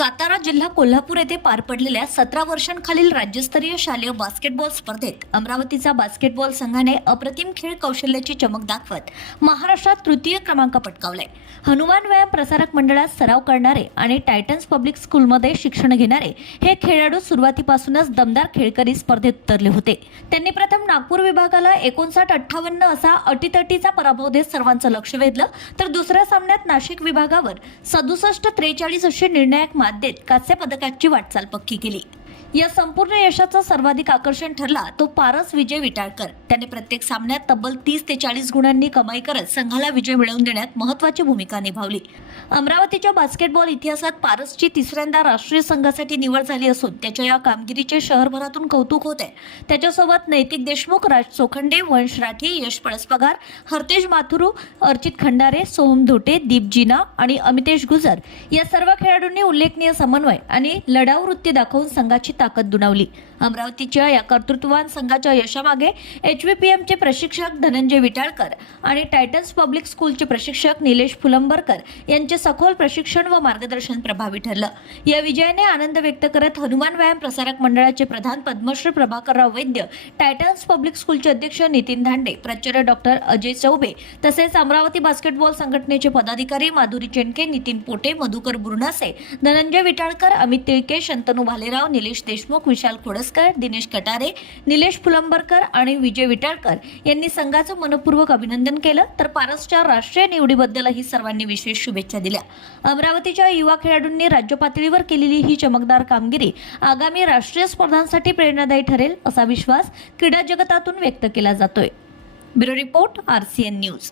सातारा जिल्हा कोल्हापूर येथे पार पडलेल्या सतरा वर्षांखालील राज्यस्तरीय शालेय बास्केटबॉल स्पर्धेत अमरावतीचा बास्केटबॉल संघाने अप्रतिम खेळ कौशल्याची चमक दाखवत महाराष्ट्रात तृतीय क्रमांक पटकावलाय. हनुमान व्यायाम प्रसारक मंडळात सराव करणारे आणि टायटन्स पब्लिक स्कूलमध्ये शिक्षण घेणारे हे खेळाडू सुरुवातीपासूनच दमदार खेळकरी स्पर्धेत उतरले होते. त्यांनी प्रथम नागपूर विभागाला एकोणसाठ अठ्ठावन्न असा अटीतटीचा पराभव देत सर्वांचं लक्ष वेधलं तर दुसऱ्या सामन्यात नाशिक विभागावर सदुसष्ट त्रेचाळीस अशी निर्णायक मात देत. कांस्य पदकाची वाटचाल पक्की केली. या संपूर्ण यशाचा सर्वाधिक आकर्षण ठरला तो पारस विजय विटाळकर. त्याने प्रत्येक सामन्यात तब्बल तीस ते चाळीस गुणांनी कमाई करत संघाला विजय मिळवून देण्यात महत्वाची भूमिका निभावली. अमरावतीच्या बास्केटबॉल इतिहासात पारसची तिसऱ्यांदा राष्ट्रीय संघासाठी निवड झाली असून त्याच्या या कामगिरीचे शहरभरातून कौतुक होत आहे त्याच्यासोबत नैतिक देशमुख राज चोखंडे वंश राठी यश पळसपगार हरतेज माथुरू अर्चित खंडारे सोहम धोटे दीप जीना आणि अमितेश गुजर या सर्व खेळाडूंनी उल्लेखनीय समन्वय आणि लढाऊ वृत्ती दाखवून संघाची ताकद दुणावली. अमरावतीच्या या कर्तृत्ववान संघाच्या यशामागे एच व्ही पी एमचे प्रशिक्षक धनंजय विटाळकर आणि टायटन्स पब्लिक स्कूलचे प्रशिक्षक निलेश फुलंबरकर यांचे सखोल प्रशिक्षण व मार्गदर्शन प्रभावी ठरलं. या विजयाने आनंद व्यक्त करत हनुमान व्यायाम प्रसारक मंडळाचे प्रधान पद्मश्री प्रभाकरराव वैद्य टायटन्स पब्लिक स्कूलचे अध्यक्ष नितीन धांडे प्राचार्य डॉक्टर अजय चौबे तसेच अमरावती बास्केटबॉल संघटनेचे पदाधिकारी माधुरी चेंडके नितीन पोटे मधुकर बुरणासे धनंजय विटाळकर अमित तिळके शंतनू भालेराव निलेश देशमुख विशाल खोडसकर दिनेश कटारे निलेश फुलंबरकर आणि विजय विटाळकर यांनी संघाचं मनपूर्वक अभिनंदन केलं. तर पारसच्या राष्ट्रीय निवडीबद्दलही सर्वांनी विशेष शुभेच्छा दिल्या. अमरावतीच्या युवा खेळाडूंनी राज्य पातळीवर केलेली ही चमकदार कामगिरी आगामी राष्ट्रीय स्पर्धांसाठी प्रेरणादायी ठरेल असा विश्वास क्रीडा जगतातून व्यक्त केला जातोय. Bureau report R C N news.